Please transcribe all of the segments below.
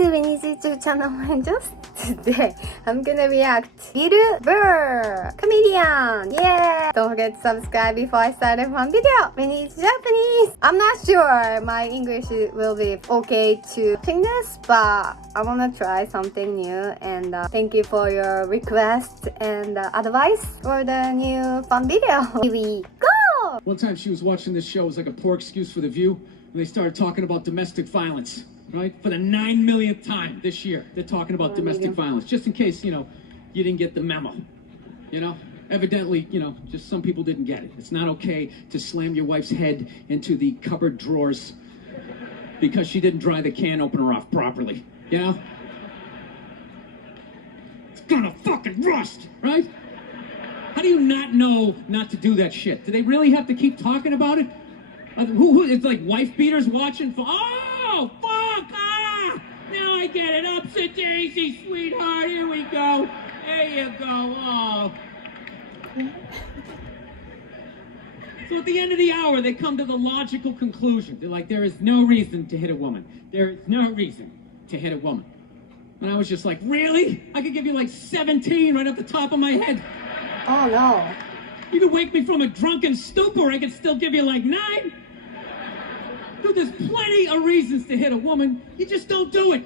to Reni's YouTube channel and just today I'm gonna react Bill Burr, comedian, yeah! Don't forget to subscribe before I start a fun video. Reni's Japanese. I'm not sure my English will be okay to sing this, but I wanna try something new and thank you for your request and advice for the new fun video. Here we go! One time she was watching this show, it was like a poor excuse for The View, and they started talking about domestic violence. Right? For the 9 millionth time this year, they're talking about domestic violence. Just in case, you didn't get the memo. Evidently, just some people didn't get it. It's not okay to slam your wife's head into the cupboard drawers because she didn't dry the can opener off properly. It's gonna fucking rust, right? How do you not know not to do that shit? Do they really have to keep talking about it? It's like wife beaters watching for, oh, fuck, now I get it, upset daisy, sweetheart, here we go, there you go, oh. So at the end of the hour, they come to the logical conclusion. They're like, there is no reason to hit a woman. There is no reason to hit a woman. And I was just like, really? I could give you like 17 right off the top of my head. Oh no. You could wake me from a drunken stupor, I could still give you like 9. Dude, there's plenty of reasons to hit a woman, you just don't do it.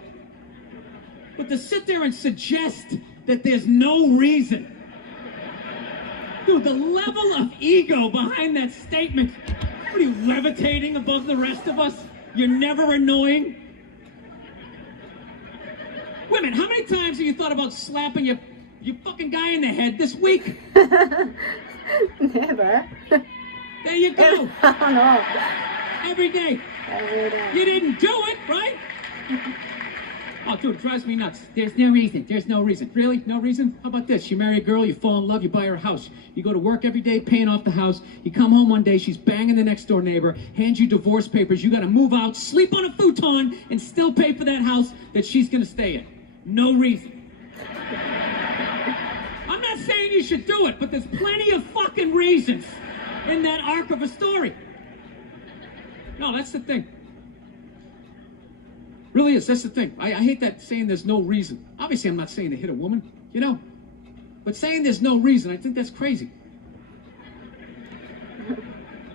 But to sit there and suggest that there's no reason. Dude, the level of ego behind that statement. What are you, levitating above the rest of us? You're never annoying? Women, how many times have you thought about slapping your fucking guy in the head this week? Never. There you go. Oh no. Every day. Every day. You didn't do it, right? Oh, dude, it drives me nuts. There's no reason. There's no reason. Really? No reason? How about this? You marry a girl, you fall in love, you buy her a house. You go to work every day paying off the house. You come home one day, she's banging the next door neighbor, hands you divorce papers. You got to move out, sleep on a futon, and still pay for that house that she's going to stay in. No reason. I'm not saying you should do it, but there's plenty of fucking reasons in that arc of a story. No, that's the thing. Really is, that's the thing. I hate that saying there's no reason. Obviously, I'm not saying to hit a woman, But saying there's no reason, I think that's crazy.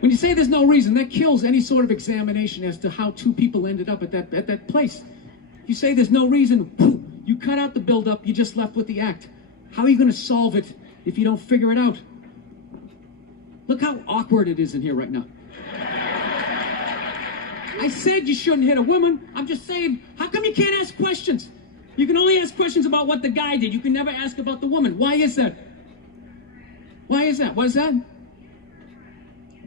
When you say there's no reason, that kills any sort of examination as to how two people ended up at that place. If you say there's no reason, you cut out the build-up, you're just left with the act. How are you going to solve it if you don't figure it out? Look how awkward it is in here right now. I said you shouldn't hit a woman. I'm just saying, how come you can't ask questions? You can only ask questions about what the guy did. You can never ask about the woman. Why is that? Why is that? What is that?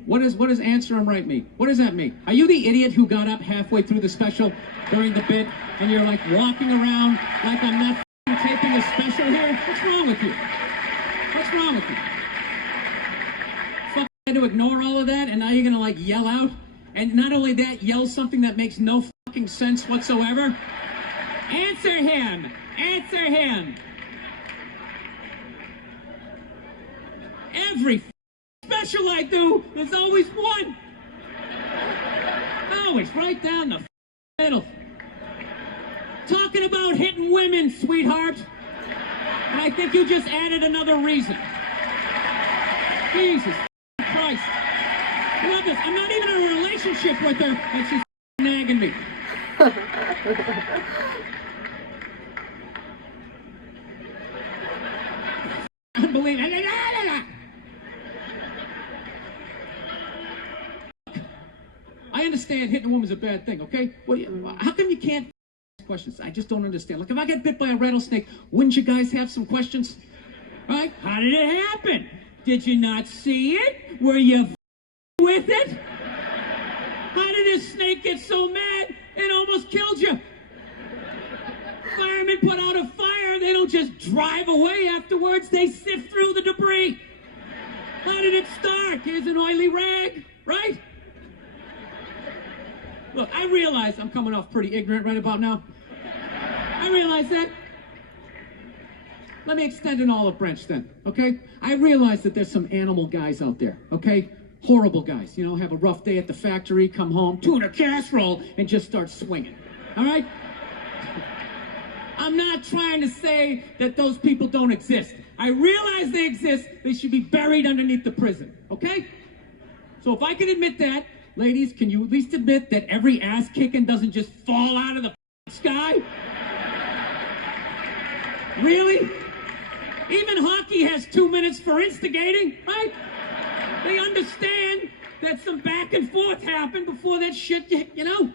What does answer him right mean? What does that mean? Are you the idiot who got up halfway through the special during the bit and you're like walking around like I'm not taping a special here? What's wrong with you? What's wrong with you? Fuck, I had to ignore all of that and now you're gonna like yell out? And not only that, yell something that makes no fucking sense whatsoever. Answer him! Answer him! Every special I do, there's always one. Always right down the middle. Talking about hitting women, sweetheart. And I think you just added another reason. Jesus Christ. I love this. I'm not even in a relationship with her, and she's nagging me. Unbelievable. I understand hitting a woman's a bad thing, okay? Well, how come you can't ask questions? I just don't understand. Like, if I get bit by a rattlesnake, wouldn't you guys have some questions? Right? How did it happen? Did you not see it? Were you with it? How did this snake get so mad it almost killed you? Firemen put out a fire, they don't just drive away afterwards, they sift through the debris. How did it start? Here's an oily rag, right? Look, I realize I'm coming off pretty ignorant right about now. I realize that. Let me extend an olive branch then, okay? I realize that there's some animal guys out there, okay? Horrible guys, have a rough day at the factory, come home, tuna casserole, and just start swinging, all right? I'm not trying to say that those people don't exist. I realize they exist. They should be buried underneath the prison, okay? So if I can admit that, ladies, can you at least admit that every ass kicking doesn't just fall out of the sky? Really? Even hockey has 2 minutes for instigating, right? They understand that some back and forth happened before that shit, you know?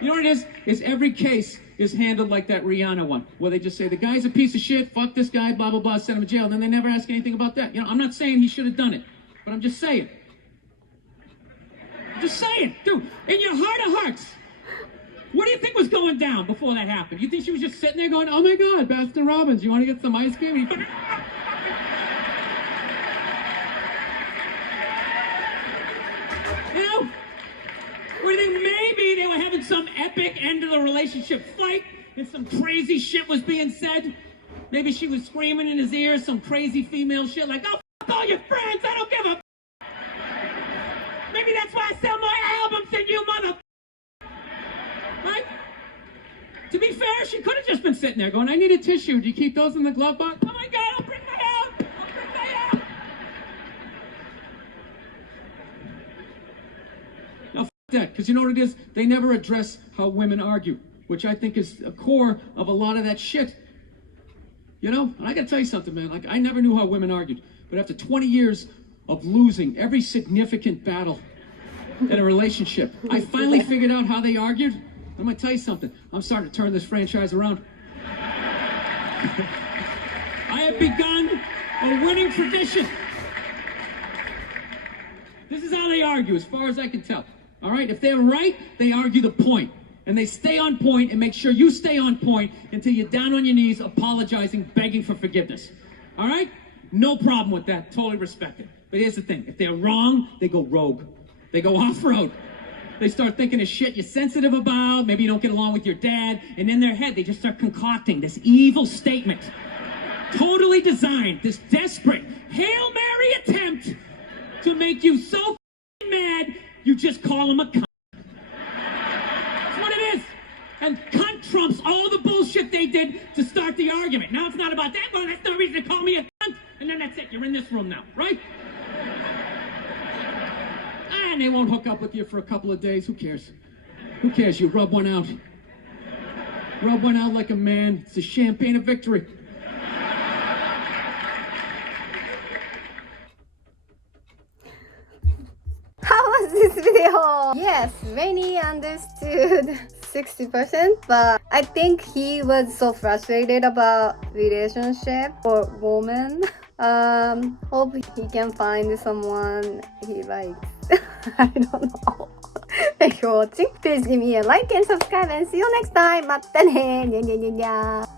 You know what it is every case is handled like that Rihanna one, where they just say, the guy's a piece of shit, fuck this guy, blah, blah, blah, send him to jail, and then they never ask anything about that. You know, I'm not saying he should have done it, but I'm just saying. I'm just saying, dude, in your heart of hearts, what do you think was going down before that happened? You think she was just sitting there going, oh my God, Baskin Robbins, you want to get some ice cream? And you know? Or do you think maybe they were having some epic end of the relationship fight and some crazy shit was being said? Maybe she was screaming in his ear some crazy female shit like, oh, fuck all your friends, I don't give a Maybe that's why I sell more albums than you, mother. Right? To be fair, she could have just been sitting there going, I need a tissue. Do you keep those in the glove box? Oh my God, I'll bring my out. I'll bring my out. Now, f that, because you know what it is? They never address how women argue, which I think is a core of a lot of that shit. You know, and I gotta tell you something, man. Like, I never knew how women argued, but after 20 years of losing every significant battle in a relationship, I finally figured out how they argued. I'm gonna tell you something. I'm starting to turn this franchise around. I have begun a winning tradition. This is how they argue, as far as I can tell. All right? If they're right, they argue the point. And they stay on point and make sure you stay on point until you're down on your knees, apologizing, begging for forgiveness. All right? No problem with that. Totally respect it. But here's the thing. If they're wrong, they go rogue. They go off-road. They start thinking of shit you're sensitive about. Maybe you don't get along with your dad. And in their head, they just start concocting this evil statement. Totally designed, this desperate Hail Mary attempt to make you so mad, you just call them a cunt. That's what it is. And cunt trumps all the bullshit they did to start the argument. Now it's not about that. Well, that's no reason to call me a cunt. And then that's it. You're in this room now, right? And they won't hook up with you for a couple of days. Who cares? Who cares? You rub one out. Rub one out like a man. It's a champagne of victory. How was this video? Yes, Reni understood 60%, but I think he was so frustrated about relationship or woman. Hope he can find someone he likes. I don't know. Thanks for watching. Please give me a like and subscribe and see you next time. またね。にゃにゃにゃにゃ。